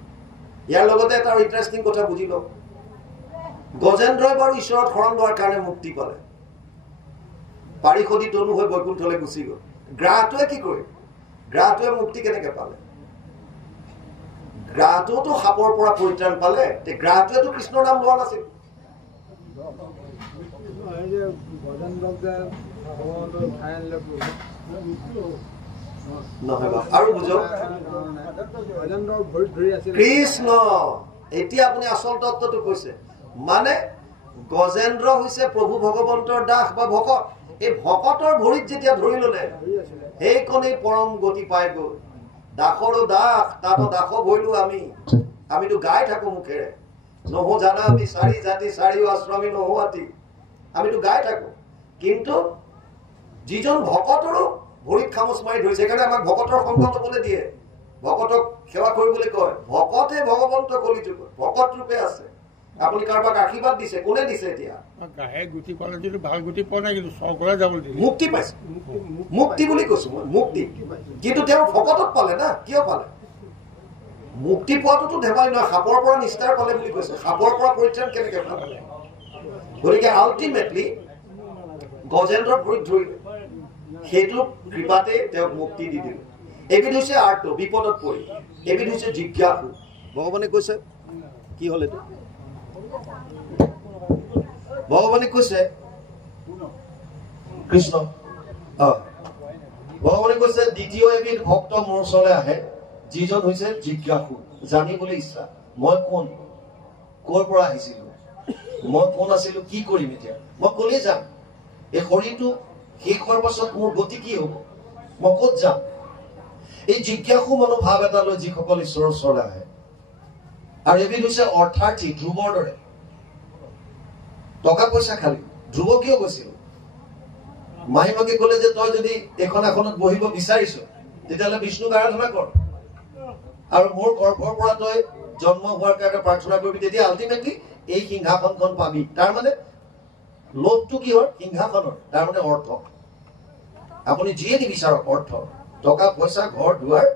ইয়াৰ লগতে এটা ইণ্টাৰেষ্টিং কথা বুজি লওক গজেন্দ্ৰই বাৰু ঈশ্বৰত শৰণ লোৱাৰ কাৰণে মুক্তি পালে পাৰিষদী তনু হৈ বৈকুণ্ঠলৈ গুচি গ'ল গ্ৰাহটোৱে কি কৰিল গ্ৰাহটোৱে মুক্তি কেনেকে পালে গ্ৰাহটোতো সাপৰ পৰা পৰিত্ৰাণ পালে, গ্ৰাহটোৱেতো কৃষ্ণৰ নাম লোৱা নাছিল। নহয় বা আৰু বুজক কৃষ্ণ। এতিয়া আপুনি আচল তত্ত্বটো কৈছে, মানে গজেন্দ্ৰ হৈছে প্ৰভু ভগৱন্তৰ দাস বা ভকত। এই ভকতৰ ভৰিত যেতিয়া ধৰি ললে সেইকণি পৰম গতি পাই গল। দাসৰো দাস, তাতো দাস ভৰিলো আমিতো গাই থাকো মুখেৰে, নহো জানা আমি চাৰি জাতি চাৰিও আশ্ৰমী নহো আতি, আমিতো গাই থাকো। কিন্তু যিজন ভকতৰো ভৰিত খামোচ মাৰি ধৰিছে, সেইকাৰণে আমাক ভকতৰ সংগ লবলৈ দিয়ে, ভকতক সেৱা কৰিবলৈ কয়। ভকতে ভগৱন্ত কলিযুগত ভকত ৰূপে আছে। আপুনি কাৰোবাক আশীৰ্বাদ দিছে, কোনে দিছে? এতিয়া মুক্তি পাইছে, মুক্তি বুলি কৈছো মই, মুক্তি। কিন্তু তেওঁ ভকতত পালে না, কিয় পালে? মুক্তি পোৱাটোতো ধেমালি নহয়, সাপৰ পৰা নিস্তাৰ পালে বুলি কৈছে। সাপৰ পৰা পৰিত্ৰাণ কেনেকে পালে? গতিকে আল্টিমেটলি গজেন্দ্ৰৰ ভৰিত ধৰিলে, সেইটো কৃপাতে তেওঁক মুক্তি দি দিলে। এবিধ হৈছে আৰ্ত, বিপদত পৰি। এবিধ হৈছে জিজ্ঞাসু। ভগৱানে কৈছে কি হল এইটো? ভগৱানে কৈছে কৃষ্ণ ভগৱানে কৈছে দ্বিতীয় এবিধ ভক্ত মোৰ ওচৰলৈ আহে, যিজন হৈছে জিজ্ঞাসু, জানিবলৈ ইচ্ছা। মই কোন, কৰ পৰা আহিছিলো, মই কোন আছিলো, কি কৰিম এতিয়া, মই কলৈ যাম, এই শৰীৰটো শেষ হোৱাৰ পাছত মোৰ গতি কি হব, মই ক'ত যাম। এই জিজ্ঞাসু মনোভাৱ এটা লৈ যিসকল ঈশ্বৰৰ ওচৰলৈ আহে। আৰু এবিধ হৈছে অৰ্থাৰ্থী, ধ্ৰুৱৰ দৰে। টকা পইচা খালি। ধ্ৰুৱ কিয় গৈছিল? মাহীমাকে কলে যে তই যদি এখন আসনত বহিব বিচাৰিছ তেতিয়াহ'লে বিষ্ণুক আৰাধনা কৰ, আৰু মোৰ গৰ্ভৰ পৰা তই জন্ম হোৱাৰ কাৰণে প্ৰাৰ্থনা কৰিবি, তেতিয়া আল্টিমেটলি এই সিংহাসনখন পাবি। তাৰমানে লোভটো কিহৰ? সিংহাসনৰ। তাৰমানে অৰ্থ। আপুনি যিয়ে নিবিচাৰক, অৰ্থ, টকা পইচা, ঘৰ দুৱাৰ,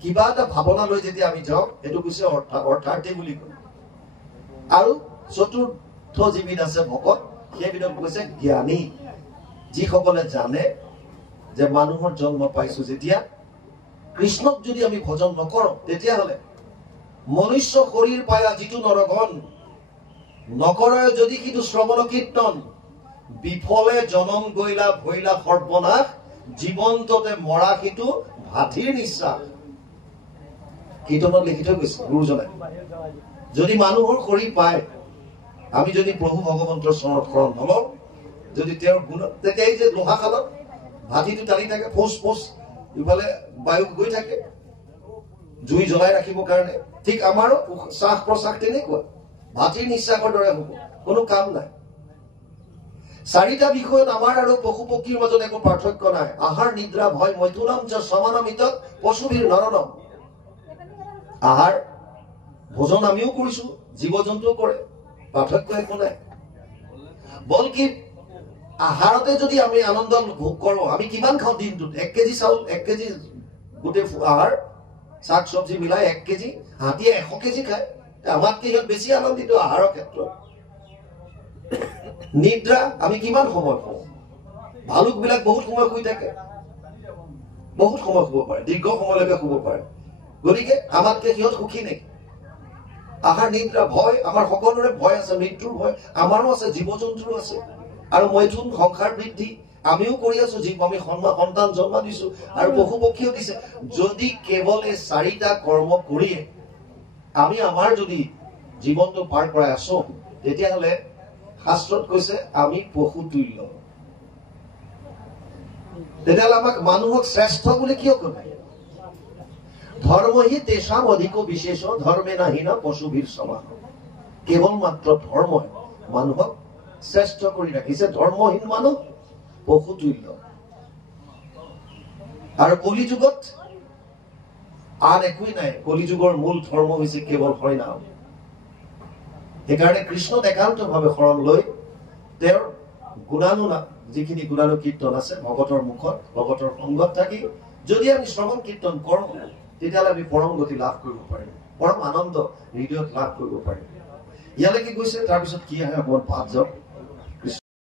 কিবা এটা ভাৱনা লৈ যেতিয়া আমি যাওঁ, সেইটো কৈছে অৰ্থাৰ্থী বুলি কয়। আৰু চতুৰ্থ যিবিধ আছে ভকত, সেইবিধক কৈছে জ্ঞানী, যিসকলে জানে যে মানুহৰ জন্ম পাইছো যেতিয়া, কৃষ্ণক যদি আমি ভজন নকৰো তেতিয়াহ'লে মনুষ্য শৰীৰ পায়া যিটো নৰগণ, নকৰে যদি সিটো শ্ৰৱণ কীৰ্তন, বিফলে জনম গৈলা ভৈলা সৰ্বনাশ, জীৱন্ততে মৰা সিটো ভাতিৰ নিশ্বাস। কীৰ্তনত লিখি থৈ গৈছে গুৰুজনে। যদি মানুহৰ শৰীৰ পায়, আমি যদি প্ৰভু ভগৱন্তৰ চৰণত শৰণ নলওঁ, যদি তেওঁৰ গুণ, তেতিয়া এই যে লোহাশালত ভাতিটো টানি থাকে, ফোঁচ ফোঁচ ইফালে বায়ু গৈ থাকে জুই জ্বলাই ৰাখিবৰ কাৰণে, ঠিক আমাৰো শ্বাস প্ৰশ্বাস তেনেকুৱা ভাতিৰ নিশ্বাসৰ দৰে হ'ব, কোনো কাম নাই। চাৰিটা বিষয়ত আমাৰ আৰু পশু পক্ষীৰ মাজত একো পাৰ্থক্য নাই। আহাৰ নিদ্ৰা ভয় মৈথুনম চ সমানমিত পশুভীৰ নৰনম। আহাৰ ভোজন আমিও কৰিছো, জীৱ জন্তুও কৰে, পাৰ্থক্য একো নাই। বলকি আহাৰতে যদি আমি আনন্দ ভোগ কৰো, আমি কিমান খাওঁ দিনটোত? 1 কেজি চাউল, 1 কেজি গোটেই আহাৰ, শাক চব্জি মিলাই 1 কেজি, হাতীয়ে 100 কেজি খায়। আমাতকে সিহঁত বেছি আনন্দিত আহাৰৰ ক্ষেত্ৰত। নিদ্ৰা আমি কিমান সময় শুওঁ? ভালুক বিলাক বহুত সময় শুই থাকে, বহুত সময় শুব পাৰে, দীৰ্ঘ সময়লৈকে শুব পাৰে। গতিকে আমাতকে সিহঁত সুখী নেকি? আহাৰ নিদ্ৰা ভয়, আমাৰ সকলোৰে ভয় আছে, মৃত্যুৰ ভয় আমাৰো আছে, জীৱ জন্তুৰো আছে। আৰু মৈথুন সংসাৰ বৃদ্ধি আমিও কৰি আছো, আমি সন্তান জন্ম দিছো, আৰু পশু পক্ষীও দিছে। যদি কেৱল এই 4টা কৰ্ম কৰিয়ে আমি আমাৰ যদি জীৱনটো পাৰ কৰাই আছো, তেতিয়াহ'লে শাস্ত্ৰত কৈছে আমি পশু তুল্য। তেতিয়াহ'লে আমাক মানুহক শ্ৰেষ্ঠ বুলি কিয় ক'লে? ধৰ্মহি তেষাম অধিক বিশেষ ধৰ্মে নাহীন পশুভীৰ সমান। কেৱল মাত্ৰ ধৰ্মই মানুহক শ্ৰেষ্ঠ কৰি ৰাখিছে। ধৰ্মহীন মানুহ পশু তুল্য। আৰু কলিযুগত আন একোৱেই নাই। কলিযুগৰ মূল ধৰ্ম হৈছে কেৱল হৰিনাম। সেইকাৰণে কৃষ্ণক একান্তভাৱে শৰণ লৈ তেওঁৰ গুণানুনাম, যিখিনি গুণানুকীৰ্তন আছে ভগতৰ মুখত, ভগতৰ সংগত থাকি যদি আমি শ্ৰৱণ কীৰ্তন কৰো, তেতিয়াহ'লে আমি পৰম গতি লাভ কৰিব পাৰিম, পৰম আনন্দ হৃদয়ত লাভ কৰিব পাৰিম। ইয়ালৈকে গৈছে, তাৰপিছত কি আহে অকণমান পাঠ যাওক।